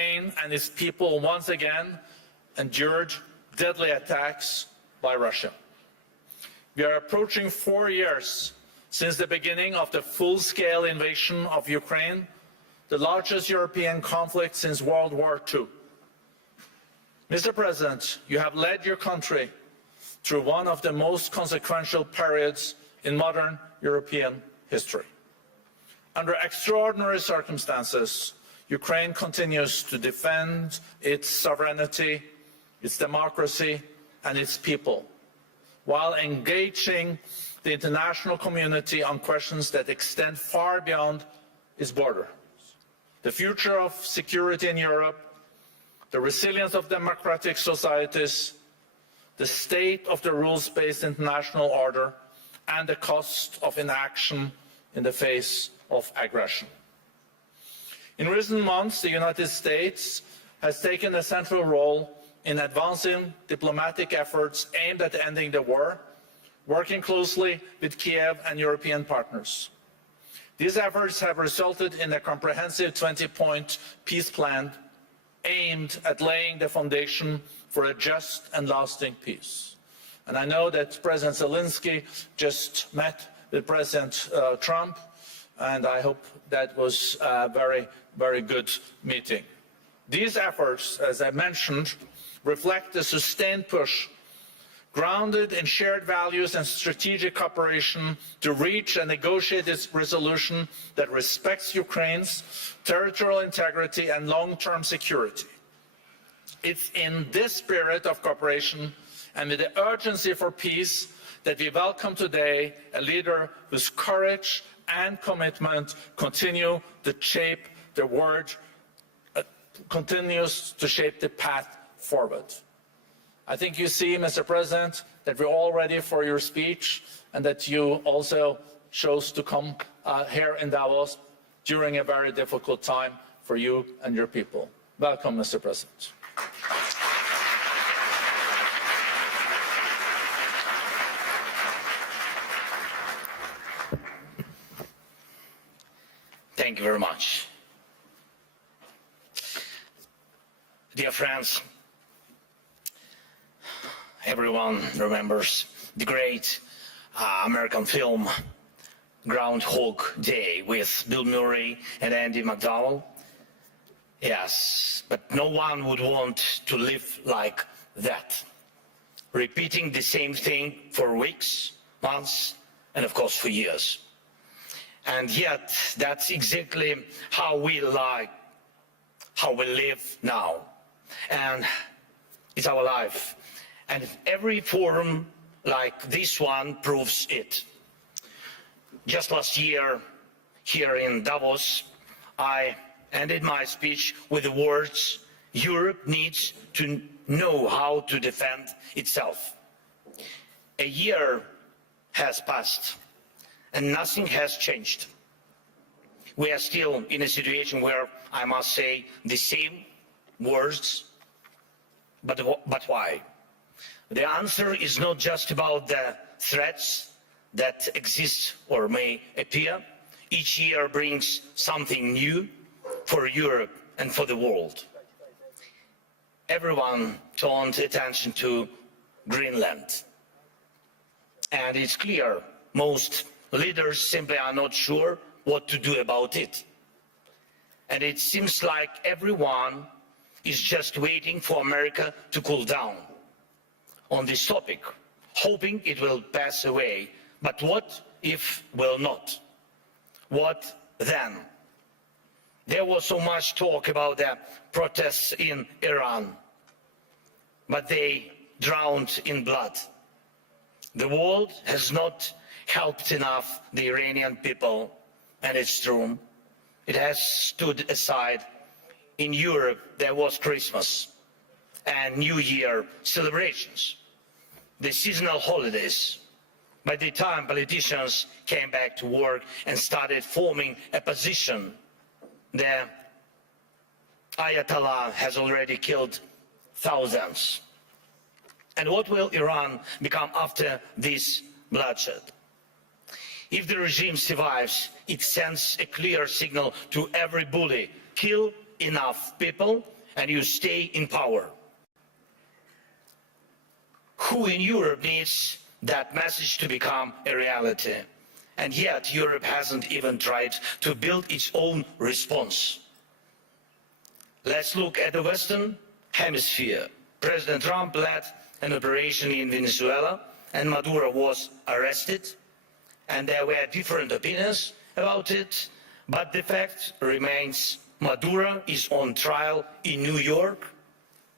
Ukraine and its people once again endured deadly attacks by Russia. We are approaching 4 years since the beginning of the full-scale invasion of Ukraine, the largest European conflict since World War II. Mr. President, you have led your country through one of the most consequential periods in modern European history. Under extraordinary circumstances, Ukraine continues to defend its sovereignty, its democracy, and its people, while engaging the international community on questions that extend far beyond its borders. The future of security in Europe, the resilience of democratic societies, the state of the rules-based international order, and the cost of inaction in the face of aggression. In recent months, the United States has taken a central role in advancing diplomatic efforts aimed at ending the war, working closely with Kiev and European partners. These efforts have resulted in a comprehensive 20-point peace plan aimed at laying the foundation for a just and lasting peace. And I know that President Zelensky just met with President Trump, and I hope that was a very, very good meeting. These efforts, as I mentioned, reflect the sustained push grounded in shared values and strategic cooperation to reach a negotiated resolution that respects Ukraine's territorial integrity and long-term security. It's in this spirit of cooperation and with the urgency for peace that we welcome today a leader whose courage and commitment continue to shape the world, continues to shape the path forward. I think you see, Mr. President, that we're all ready for your speech and that you also chose to come here in Davos during a very difficult time for you and your people. Welcome, Mr. President. Thank you very much. Dear friends, everyone remembers the great American film Groundhog Day with Bill Murray and Andy McDowell. Yes, but no one would want to live like that, repeating the same thing for weeks, months, and of course for years. And yet, that's exactly how we live now. And it's our life. And every forum like this one proves it. Just last year, here in Davos, I ended my speech with the words, Europe needs to know how to defend itself. A year has passed, and nothing has changed. We are still in a situation where I must say the same words, but why? The answer is not just about the threats that exist or may appear. Each year brings something new for Europe and for the world. Everyone turned attention to Greenland. And it's clear, most leaders simply are not sure what to do about it. And it seems like everyone is just waiting for America to cool down on this topic, hoping it will pass away. But what if will not? What then? There was so much talk about the protests in Iran, but they drowned in blood. The world has not helped enough the Iranian people, and it's true. It has stood aside. In Europe, there was Christmas and New Year celebrations, the seasonal holidays. By the time politicians came back to work and started forming a position, the Ayatollah has already killed thousands. And what will Iran become after this bloodshed? If the regime survives, it sends a clear signal to every bully, kill enough people and you stay in power. Who in Europe needs that message to become a reality? And yet Europe hasn't even tried to build its own response. Let's look at the Western Hemisphere. President Trump led an operation in Venezuela and Maduro was arrested, and there were different opinions about it, but the fact remains Maduro is on trial in New York.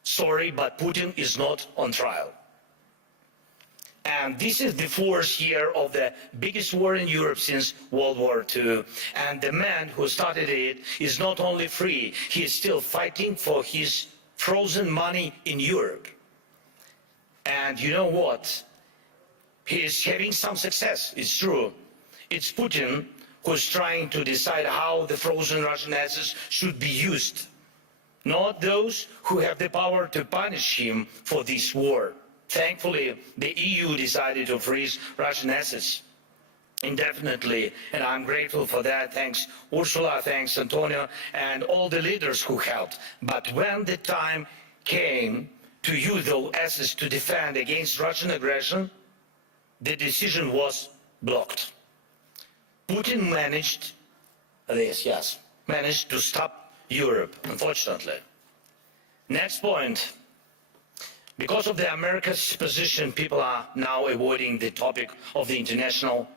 Sorry, but Putin is not on trial. And this is the fourth year of the biggest war in Europe since World War II. And the man who started it is not only free, he is still fighting for his frozen money in Europe. And you know what? He is having some success, it's true. It's Putin who's trying to decide how the frozen Russian assets should be used, not those who have the power to punish him for this war. Thankfully, the EU decided to freeze Russian assets indefinitely, and I'm grateful for that. Thanks Ursula, thanks Antonio, and all the leaders who helped. But when the time came to use those assets to defend against Russian aggression, the decision was blocked. Putin managed this, yes, managed to stop Europe, unfortunately. Next point. Because of the America's position, people are now avoiding the topic of the International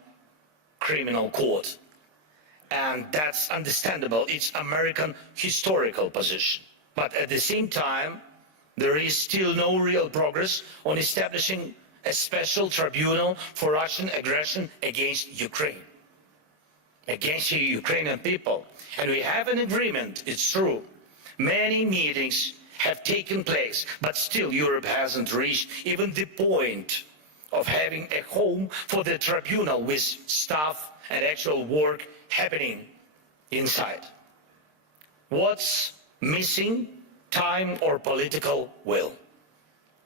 Criminal Court. And that's understandable. It's American historical position. But at the same time, there is still no real progress on establishing a special tribunal for Russian aggression against Ukraine, against the Ukrainian people. And we have an agreement, it's true. Many meetings have taken place, but still Europe hasn't reached even the point of having a home for the tribunal with staff and actual work happening inside. What's missing? Time or political will.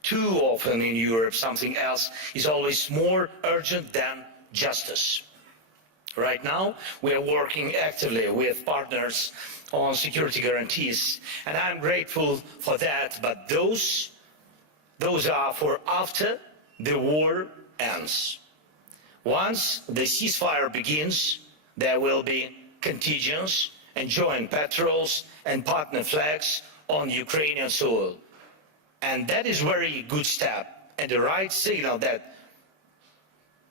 Too often in Europe, something else is always more urgent than justice. Right now, we are working actively with partners on security guarantees, and I'm grateful for that, but those are for after the war ends. Once the ceasefire begins, there will be contingents and joint patrols and partner flags on Ukrainian soil. And that is a very good step and the right signal that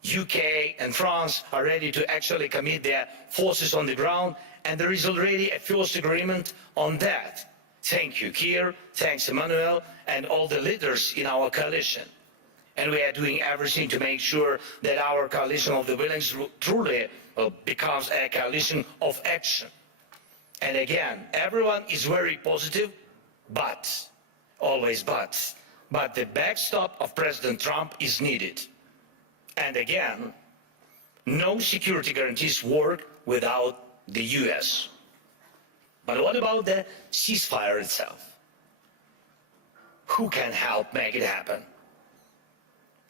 UK and France are ready to actually commit their forces on the ground, and there is already a first agreement on that. Thank you, Keir, thanks Emmanuel, and all the leaders in our coalition. And we are doing everything to make sure that our coalition of the willing truly becomes a coalition of action. And again, everyone is very positive, but, always but the backstop of President Trump is needed. And again, no security guarantees work without the US. But what about the ceasefire itself? Who can help make it happen?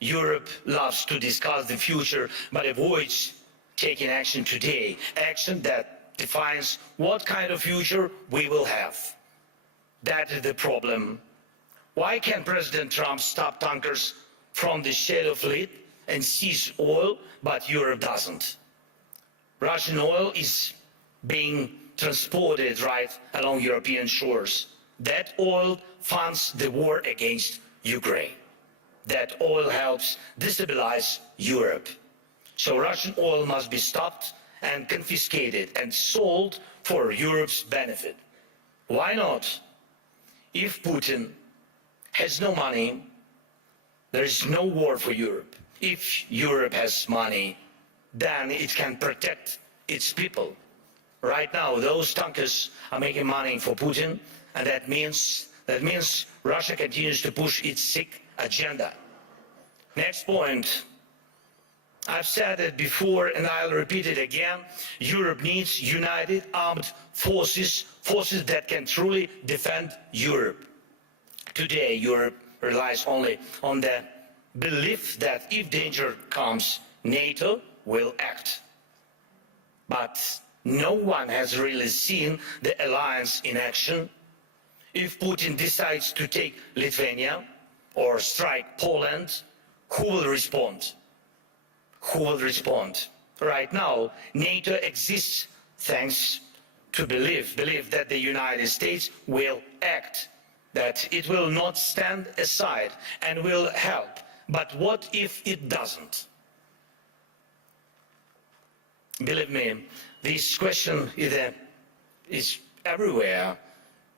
Europe loves to discuss the future, but avoids taking action today, action that defines what kind of future we will have. That is the problem. Why can President Trump stop tankers from the Shadow Fleet and seize oil, but Europe doesn't? Russian oil is being transported right along European shores. That oil funds the war against Ukraine. That oil helps destabilize Europe. So Russian oil must be stopped and confiscated and sold for Europe's benefit. Why not? If Putin has no money, there is no war for Europe. If Europe has money, then it can protect its people. Right now, those tankers are making money for Putin, and that means Russia continues to push its sick agenda. Next point. I've said it before and I'll repeat it again. Europe needs united armed forces, forces that can truly defend Europe. Today, Europe relies only on the belief that if danger comes, NATO will act. But no one has really seen the alliance in action. If Putin decides to take Lithuania or strike Poland, who will respond? Who will respond? Right now, NATO exists thanks to believe that the United States will act, that it will not stand aside and will help. But what if it doesn't? Believe me, this question is everywhere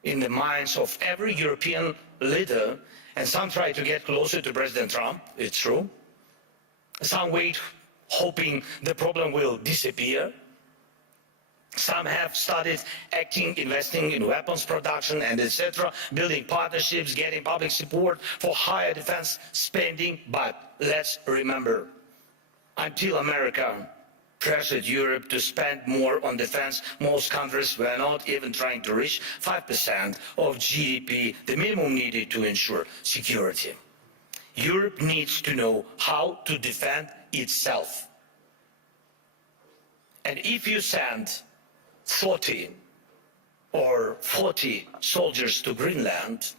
in the minds of every European leader, and some try to get closer to President Trump, it's true. Some wait hoping the problem will disappear. Some have started acting, investing in weapons production and etc., building partnerships, getting public support for higher defense spending. But let's remember, until America pressured Europe to spend more on defense, most countries were not even trying to reach 5% of GDP, the minimum needed to ensure security. Europe needs to know how to defend itself. And if you send 30 or 40 soldiers to Greenland,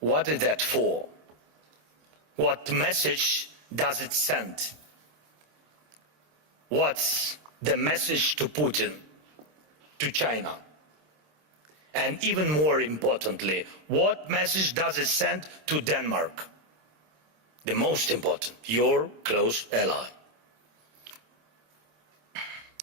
what is that for? What message does it send? What's the message to Putin, to China? And even more importantly, what message does it send to Denmark? The most important, your close ally.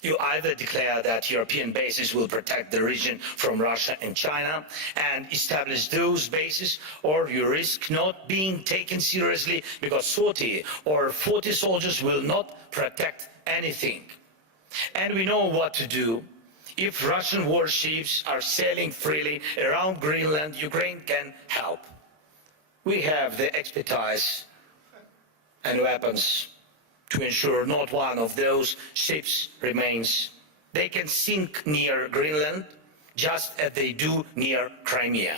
You either declare that European bases will protect the region from Russia and China and establish those bases, or you risk not being taken seriously because 30 or 40 soldiers will not protect anything. And we know what to do. If Russian warships are sailing freely around Greenland, Ukraine can help. We have the expertise and weapons to ensure not one of those ships remains. They can sink near Greenland just as they do near Crimea.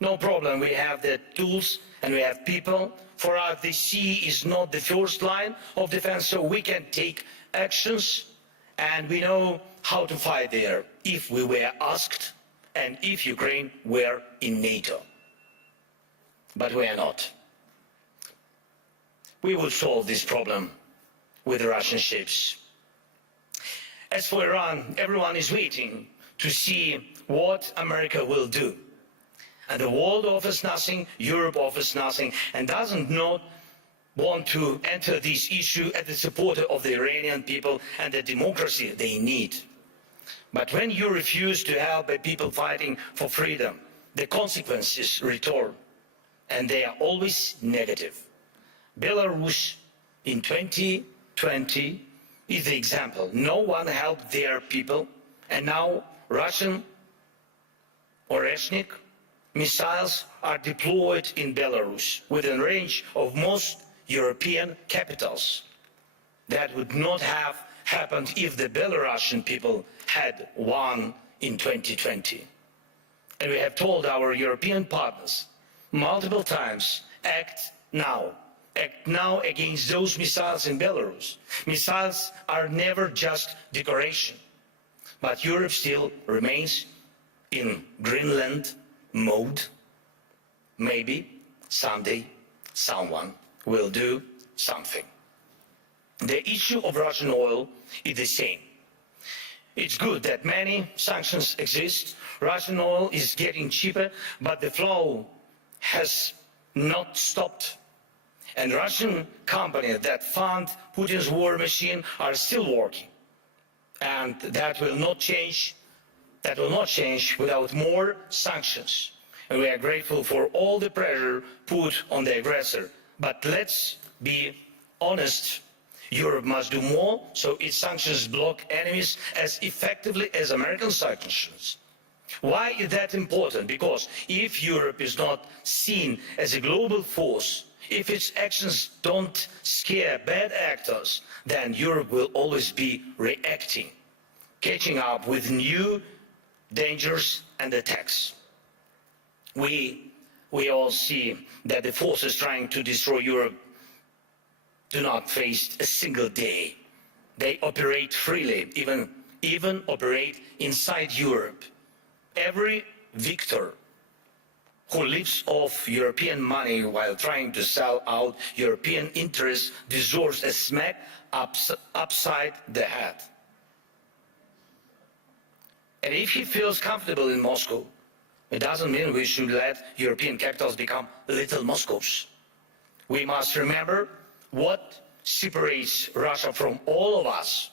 No problem, we have the tools and we have people. For us, the sea is not the first line of defense, so we can take actions and we know how to fight there if we were asked and if Ukraine were in NATO. But we are not. We will solve this problem with the Russian ships. As for Iran, everyone is waiting to see what America will do. And the world offers nothing, Europe offers nothing, and doesn't not want to enter this issue as a supporter of the Iranian people and the democracy they need. But when you refuse to help a people fighting for freedom, the consequences return, and they are always negative. Belarus in 2020 is the example. No one helped their people, and now Russian or ethnic missiles are deployed in Belarus within range of most European capitals. That would not have happened if the Belarusian people had won in 2020. And we have told our European partners multiple times, act now. Act now against those missiles in Belarus. Missiles are never just decoration, but Europe still remains in Greenland mode. Maybe someday someone will do something. The issue of Russian oil is the same. It's good that many sanctions exist. Russian oil is getting cheaper, but the flow has not stopped. And Russian companies that fund Putin's war machine are still working. And that will not change. That will not change without more sanctions. And we are grateful for all the pressure put on the aggressor. But let's be honest. Europe must do more so its sanctions block enemies as effectively as American sanctions. Why is that important? Because if Europe is not seen as a global force, if its actions don't scare bad actors, then Europe will always be reacting, catching up with new dangers and attacks. We all see that the forces trying to destroy Europe do not face a single day. They operate freely, even operate inside Europe. Every victor who lives off European money while trying to sell out European interests deserves a smack upside the head. And if he feels comfortable in Moscow, it doesn't mean we should let European capitals become little Moscows. We must remember what separates Russia from all of us.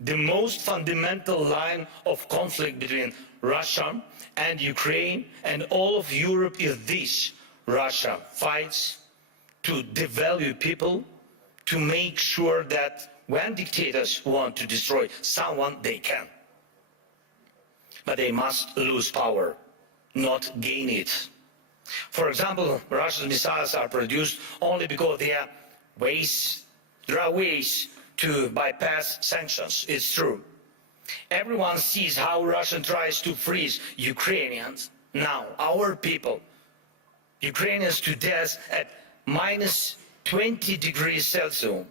The most fundamental line of conflict between Russia and Ukraine and all of Europe is this: Russia fights to devalue people, to make sure that when dictators want to destroy someone, they can. But they must lose power, not gain it. For example, Russia's missiles are produced only because there are ways to bypass sanctions. It's true. Everyone sees how Russia tries to freeze Ukrainians. Now, our people, Ukrainians to death at minus 20 degrees Celsius.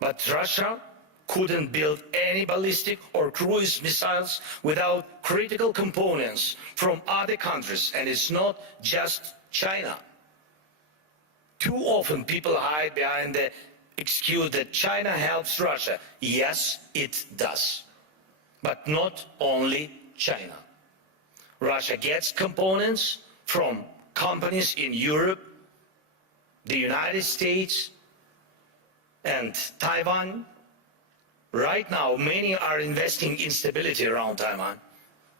But Russia couldn't build any ballistic or cruise missiles without critical components from other countries, and it's not just China. Too often people hide behind the excuse that China helps Russia. Yes, it does. But not only China. Russia gets components from companies in Europe, the United States, and Taiwan. Right now, many are investing in stability around Taiwan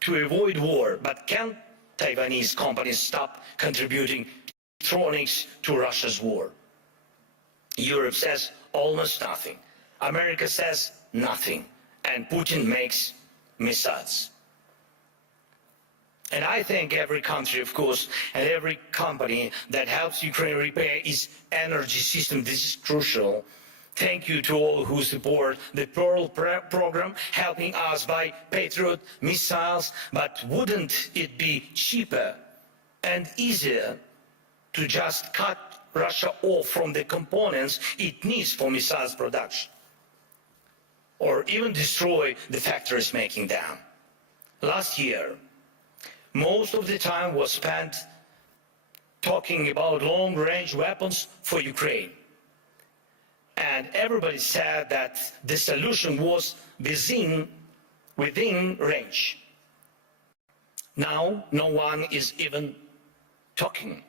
to avoid war. But can Taiwanese companies stop contributing electronics to Russia's war? Europe says almost nothing. America says nothing. And Putin makes missiles. And I think every country, of course, and every company that helps Ukraine repair its energy system, this is crucial. Thank you to all who support the Pearl program, helping us buy Patriot missiles. But wouldn't it be cheaper and easier to just cut Russia off from the components it needs for missiles production? Or even destroy the factories making them? Last year, most of the time was spent talking about long-range weapons for Ukraine. And everybody said that the solution was within range. Now, no one is even talking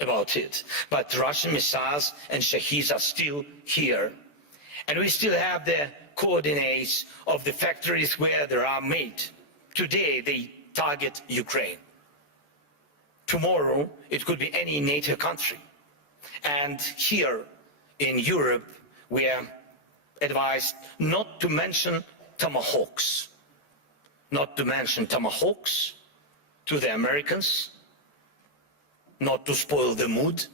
about it. But Russian missiles and Shaheeds are still here. And we still have the coordinates of the factories where they are made. Today, they target Ukraine. Tomorrow, it could be any NATO country. And here in Europe, we are advised not to mention tomahawks. Not to mention tomahawks to the Americans, not to spoil the mood.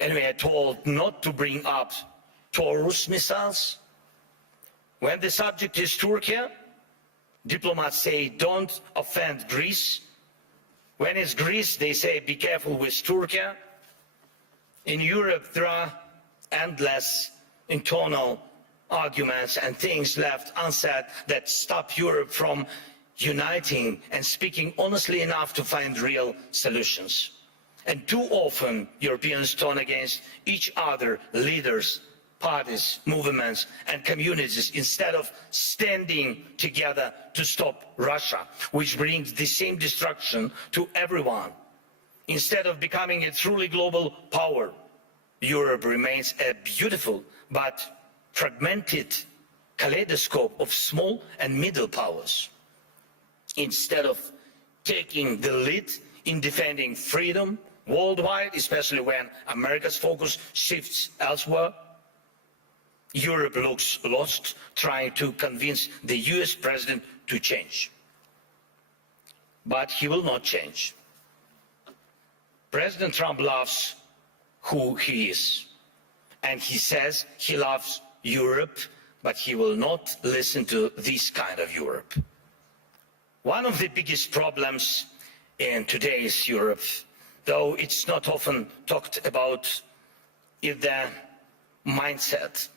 And we are told not to bring up Taurus missiles. When the subject is Turkey, diplomats say don't offend Greece. When it's Greece, they say be careful with Turkey. In Europe, there are endless internal arguments and things left unsaid that stop Europe from uniting and speaking honestly enough to find real solutions. And too often, Europeans turn against each other, leaders, parties, movements, and communities, instead of standing together to stop Russia, which brings the same destruction to everyone. Instead of becoming a truly global power, Europe remains a beautiful but fragmented kaleidoscope of small and middle powers. Instead of taking the lead in defending freedom worldwide, especially when America's focus shifts elsewhere, Europe looks lost, trying to convince the US president to change. But he will not change. President Trump loves who he is, and he says he loves Europe, but he will not listen to this kind of Europe. One of the biggest problems in today's Europe though it's not often talked about, is the mindset.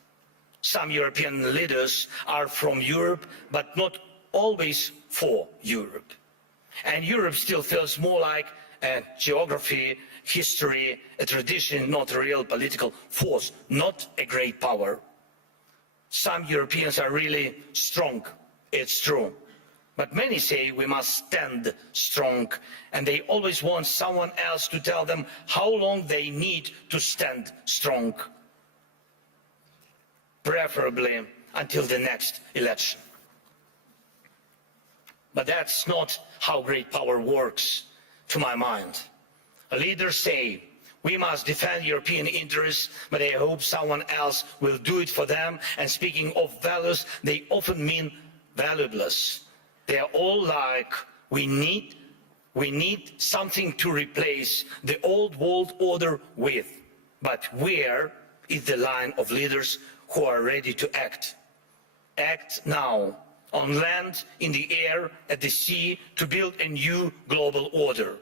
Some European leaders are from Europe, but not always for Europe. And Europe still feels more like a geography, history, a tradition, not a real political force, not a great power. Some Europeans are really strong, it's true. But many say we must stand strong, and they always want someone else to tell them how long they need to stand strong, preferably until the next election. But that's not how great power works, to my mind. Leaders say we must defend European interests, but they hope someone else will do it for them. And speaking of values, they often mean valueless. They are all like, we need something to replace the old world order with. But where is the line of leaders who are ready to act? Act now, on land, in the air, at the sea, to build a new global order.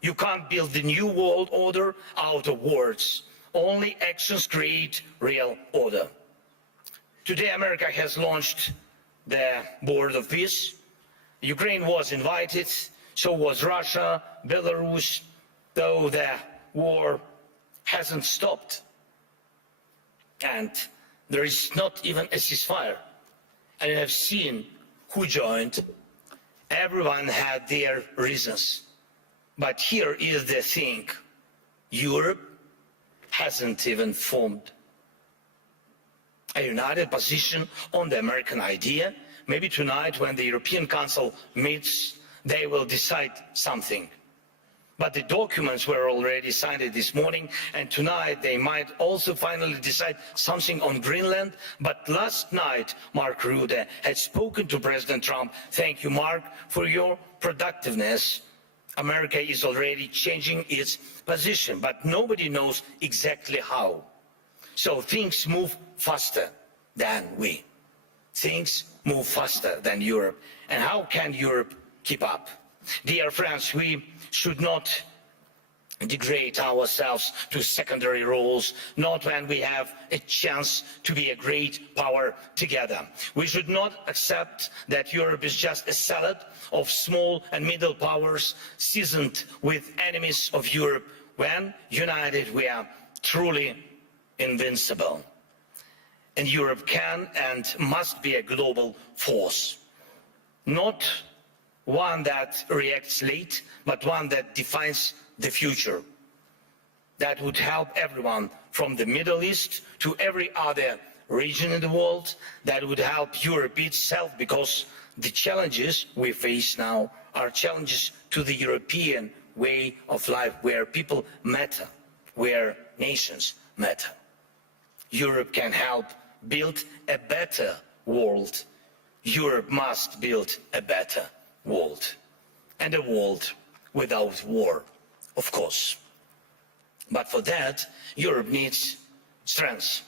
You can't build the new world order out of words. Only actions create real order. Today, America has launched the Board of Peace. Ukraine was invited, so was Russia, Belarus, though the war hasn't stopped. And there is not even a ceasefire. And you have seen who joined. Everyone had their reasons. But here is the thing. Europe hasn't even formed a united position on the American idea. Maybe tonight, when the European Council meets, they will decide something. But the documents were already signed this morning, and tonight they might also finally decide something on Greenland. But last night, Mark Rutte had spoken to President Trump. Thank you, Mark, for your productiveness. America is already changing its position, but nobody knows exactly how. So things move faster than we. Things move faster than Europe. And how can Europe keep up? Dear friends, we should not degrade ourselves to secondary roles, not when we have a chance to be a great power together. We should not accept that Europe is just a salad of small and middle powers seasoned with enemies of Europe. When united, we are truly invincible. And Europe can and must be a global force, not one that reacts late, but one that defines the future. That would help everyone from the Middle East to every other region in the world. That would help Europe itself, because the challenges we face now are challenges to the European way of life, where people matter, where nations matter. Europe can help build a better world. Europe must build a better world, and a world without war, of course. But for that, Europe needs strength.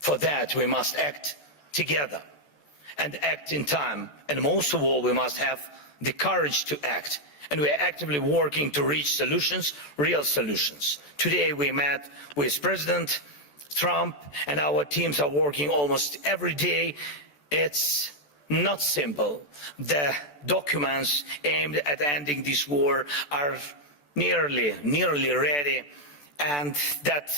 For that, we must act together and act in time. And most of all, we must have the courage to act. And we are actively working to reach solutions, real solutions. Today, we met with President Trump, and our teams are working almost every day. It's not simple. The documents aimed at ending this war are nearly ready, and that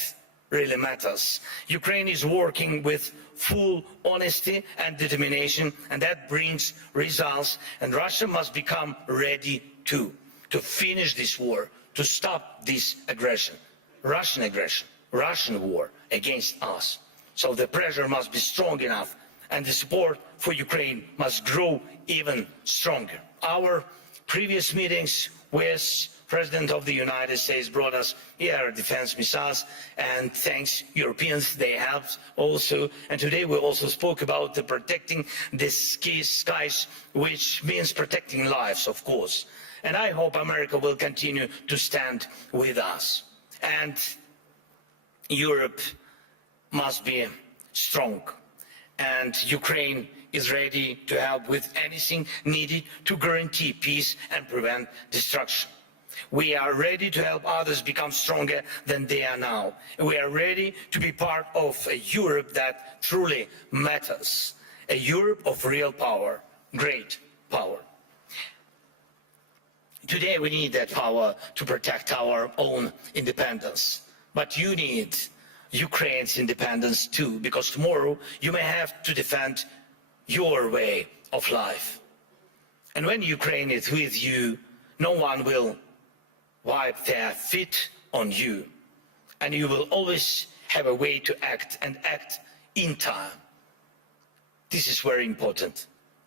really matters. Ukraine is working with full honesty and determination, and that brings results. And Russia must become ready too, to finish this war, to stop this aggression, Russian war against us. So the pressure must be strong enough, and the support for Ukraine must grow even stronger. Our previous meetings with President of the United States brought us air defense missiles, and thanks Europeans, they helped also. And today we also spoke about the protecting the skies, which means protecting lives, of course. And I hope America will continue to stand with us. And Europe must be strong, and Ukraine is ready to help with anything needed to guarantee peace and prevent destruction. We are ready to help others become stronger than they are now. We are ready to be part of a Europe that truly matters, a Europe of real power, great power. Today we need that power to protect our own independence. But you need Ukraine's independence too, because tomorrow you may have to defend your way of life. And when Ukraine is with you, no one will wipe their feet on you. And you will always have a way to act, and act in time. This is very important.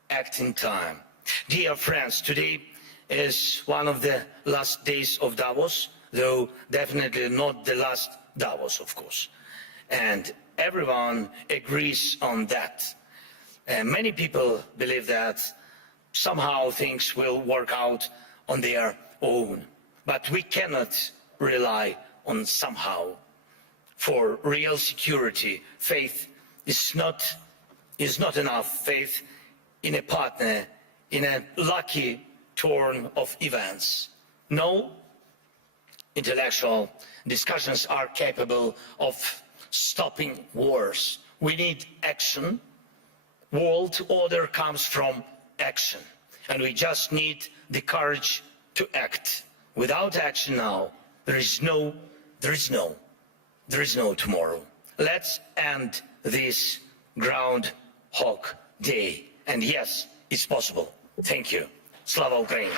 Act in time. Dear friends, today is one of the last days of Davos, though definitely not the last Davos, of course. And everyone agrees on that. Many people believe that somehow things will work out on their own. But we cannot rely on somehow. For real security, faith is not enough. Faith in a partner, in a lucky turn of events. No intellectual discussions are capable of stopping wars. We need action. World order comes from action, and we just need the courage to act. Without action now, there is no tomorrow. Let's end this Groundhog Day. And yes, it's possible. Thank you. Slava Ukraini!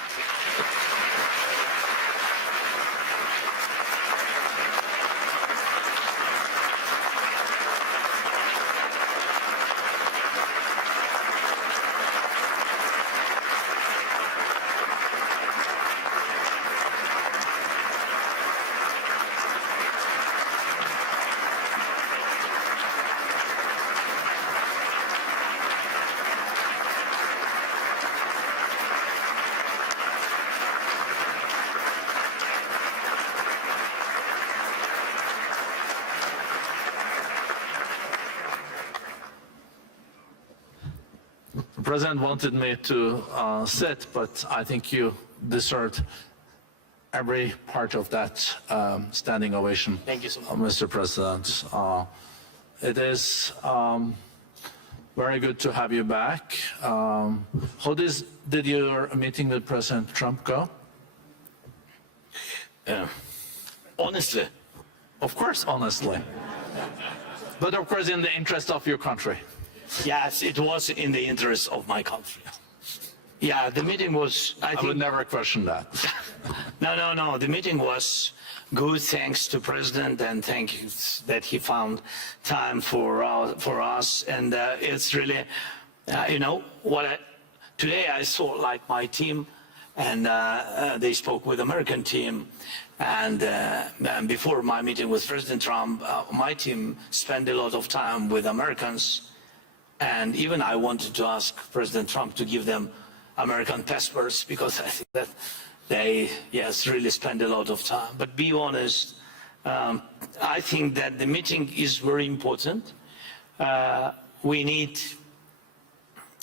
The President wanted me to sit, but I think you deserved every part of that standing ovation. Thank you so much. Mr. President. It is very good to have you back. How did your meeting with President Trump go? Honestly, Of course, honestly. But of course in the interest of your country. yes, it was in the interest of my country. Yeah, the meeting was, I I would think, never question that. no, the meeting was good, thanks to President, and thank you that he found time for us. And it's really, you know, today I saw like my team, and they spoke with American team. And before my meeting with President Trump, my team spent a lot of time with Americans. And even I wanted to ask President Trump to give them American passports, because I think that they, yes, really spend a lot of time. But be honest, I think that the meeting is very important. We need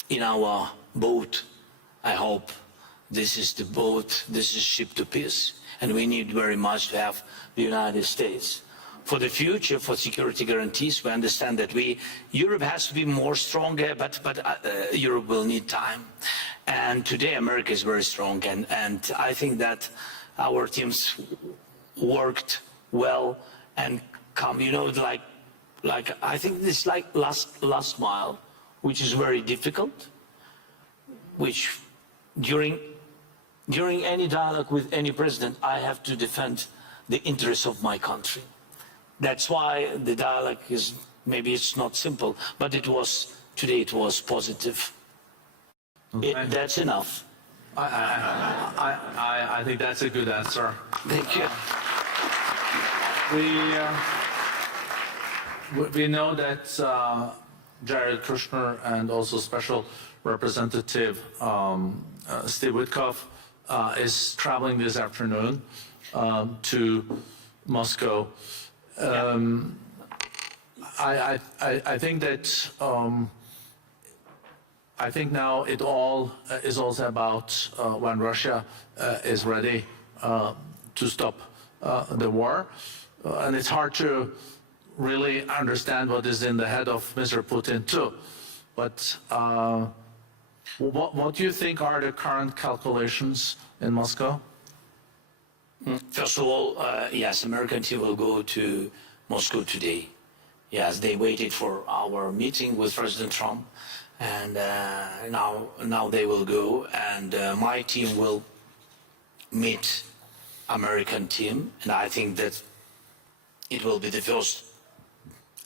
in our boat, I hope this is the boat, this is ship to peace. And we need very much to have the United States. For the future, for security guarantees, we understand that Europe has to be more stronger, but Europe will need time. And today America is very strong, and I think that our teams worked well and come, you know, like I think this like last mile, which is very difficult, which during any dialogue with any president, I have to defend the interests of my country. That's why the dialogue is, maybe it's not simple, but today it was positive. That's enough. I think that's a good answer. Thank you. We know that Jared Kushner and also Special Representative Steve Witkoff is traveling this afternoon to Moscow. I think that I think now it all is also about when Russia is ready to stop the war. And it's hard to really understand what is in the head of Mr. Putin too. But what do you think are the current calculations in Moscow? First of all, yes, American team will go to Moscow today. Yes, they waited for our meeting with President Trump, and now they will go, and my team will meet American team, and I think that it will be the first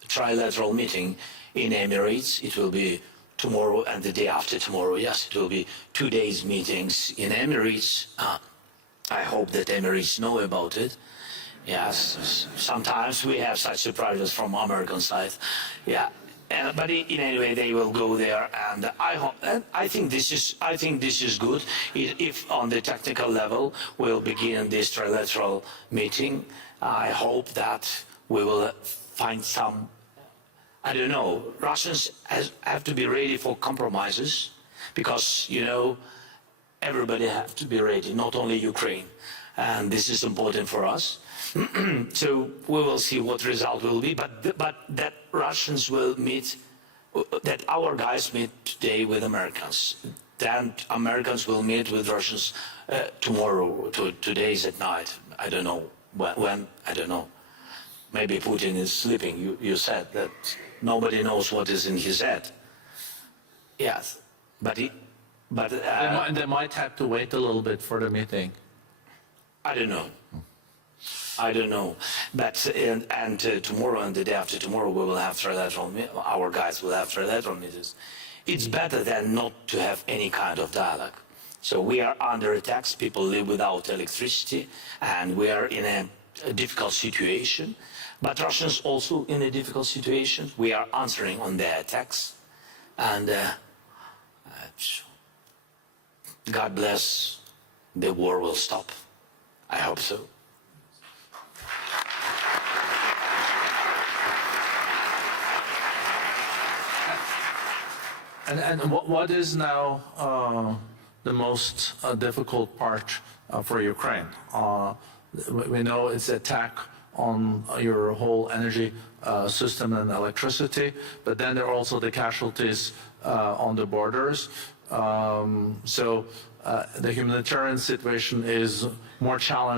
trilateral meeting in Emirates. It will be tomorrow and the day after tomorrow. Yes, it will be 2 days meetings in Emirates. I hope that Emirates know about it. Yes, sometimes we have such surprises from American side. Yeah, but in any way they will go there, and I think this is good. If on the technical level we'll begin this trilateral meeting, I hope that we will find some. I don't know. Russians have to be ready for compromises, because everybody has to be ready, not only Ukraine, and this is important for us. So we will see what result will be, but that Russians will meet, that our guys meet today with Americans, then Americans will meet with Russians tomorrow. Today's at night. I don't know when. I don't know. Maybe Putin is sleeping. You said that nobody knows what is in his head. Yes, but they might have to wait a little bit for the meeting. I don't know. But tomorrow and the day after tomorrow we will have trilateral. Our guys will have trilateral meetings. It's better than not to have any kind of dialogue. So we are under attacks. People live without electricity, and we are in a difficult situation. But Russians also in a difficult situation. We are answering on their attacks, and God bless. The war will stop. I hope so. And what is now the most difficult part for Ukraine? We know it's attack on your whole energy system and electricity, but then there are also the casualties on the borders. So the humanitarian situation is more challenging